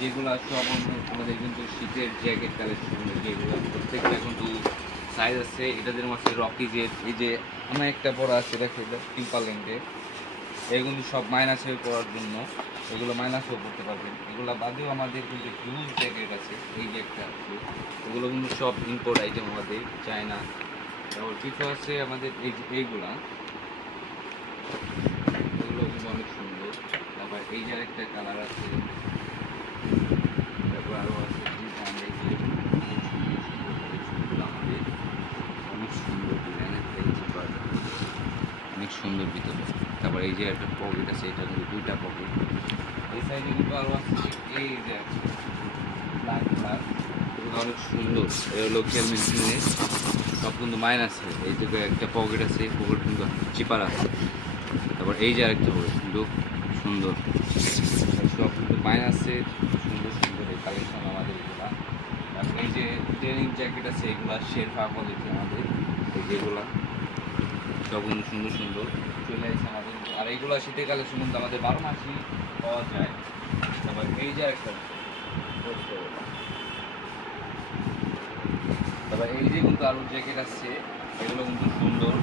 যেগুলো সব আমাদের কিন্তু শীতের জ্যাকেট কালেকশন, যেগুলো প্রত্যেকটা কিন্তু সাইজ আছে। এটাদের মধ্যে রকি জেট, এই যে আমার একটা পরা আছে দেখো, এটা টিম্পারল্যান্ডের, এগুলো সব মাইনাসের পরার জন্য, এগুলো মাইনাসও করতে পারবেন। এগুলো বাদেও আমাদের কিন্তু হিউজ জ্যাকেট আছে, এই যে একটা আছে, এগুলো কিন্তু সব ইম্পোর্ট আইটেম আমাদের, চায়না। তারপর কিছু আছে আমাদের এই যে এইগুলা, এগুলো কিন্তু অনেক সুন্দর। তারপর এই যে একটা কালার আছে, তারপর আরও আছে ডিজাইন, এই যে আমাদের অনেক সুন্দর ডিজাইনের অনেক সুন্দর ভিতরে। তারপর এই যে একটা পকেট আছে, এটা কিন্তু দুইটা পকেট। এই সাইডে কিন্তু আরও আছে, এই যে আছে ব্ল্যাক কালার, এগুলো অনেক সুন্দর। এই হলো খেলমেট কিনে সব কিন্তু মাইনাসে। এই দিকে একটা পকেট আছে, পকেট কিন্তু চিপার আছে। তারপর এই যে আরেকটা পকেট কিন্তু সুন্দর, সব কিন্তু মাইনাসের সুন্দর সুন্দর এই কালেকশন আমাদের এগুলা। তারপর এই যে ট্রেনিং জ্যাকেট আছে, এগুলা শেরফা কোয়ালিটি আমাদের, এই যেগুলা সব কিন্তু সুন্দর সুন্দর চলে আসছে আমাদের। আর এইগুলা শীতের কালেকশন কিন্তু আমাদের 12 মাসই পাওয়া যায়। তারপর এই যে একটা, তারপর এই যে কিন্তু আরও জ্যাকেট আছে, এগুলো কিন্তু সুন্দর।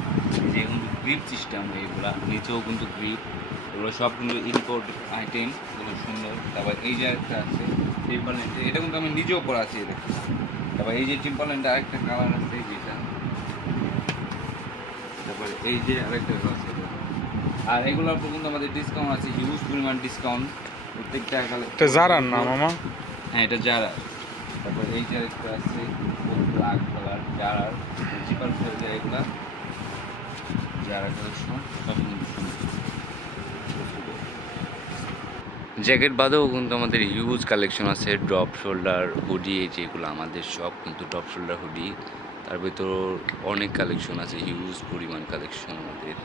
এই যে কিন্তু গ্রিপ সিস্টেম, এইগুলা নিচেও কিন্তু গ্রিপ, এগুলো সব কিন্তু ইম্পোর্ট আইটেম, এগুলো সুন্দর। তারপর এই যে একটা আছে টিম্পারল্যান্ড, এটা কিন্তু আমি নিজেও পরা আছি এটা। তারপর এই যে টিম্পারল্যান্ড আরেকটা কালার আছে যেটা, তারপর এই যে আরেকটা আছে। আর এগুলোর উপর কিন্তু আমাদের ডিসকাউন্ট আছে, হিউজ পরিমাণ ডিসকাউন্ট প্রত্যেকটা এটা জারার না মামা? হ্যাঁ, এটা যারা। তারপর এই যে একটা আছে ব্ল্যাক কালার, যারা জিপার ফেলে এগুলা যারা কালেকশন সব কিন্তু জ্যাকেট বাদেও কিন্তু আমাদের হিউজ কালেকশন আছে, ড্রপ শোল্ডার হুডি, যেগুলো আমাদের সব কিন্তু ড্রপ শোল্ডার হুডি। তার ভিতর অনেক কালেকশন আছে, হিউজ পরিমাণ কালেকশন আমাদের।